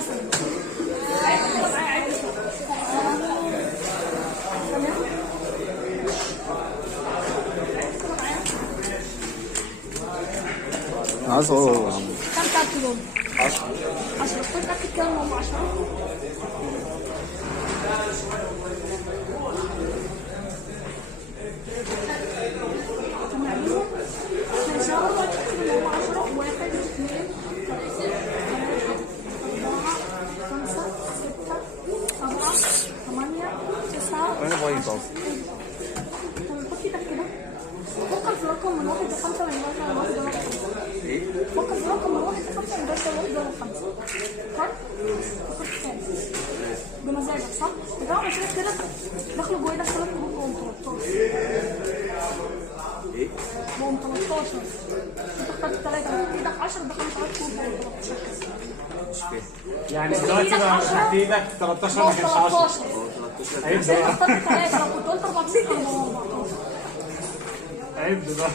مثلا عد كده معايا، عد عايز كم تعبت دول؟ 10. كنت أكد كام هم 10؟ تمارين ماشي. أول واحد تكتب اللي هو 10. 1 2 3 4 5 6 7 8 9. انا بايظ طب حط ايدك كده، فكر في رقم من 1 ل 5 من 1 ل 1 ل 5. فكر في رقم من 1 ل 5 من 1 ل 5. حلو؟ فكر في كام؟ بمزاجك صح؟ إذا عملت كده دخلوا جوه ايدك 3 كروت وهم 13. وهم 13. انت اخترت 3 في ايدك 10 دخلوا 3 كروت وهم 13 كده. مش فاهم. يعني دلوقتي بقى تحت ايدك 13 ما كانش 10. 13. عيب بس انت بقى، اخترت 3، لو كنت قلت 14 كان 14. عيب بقى.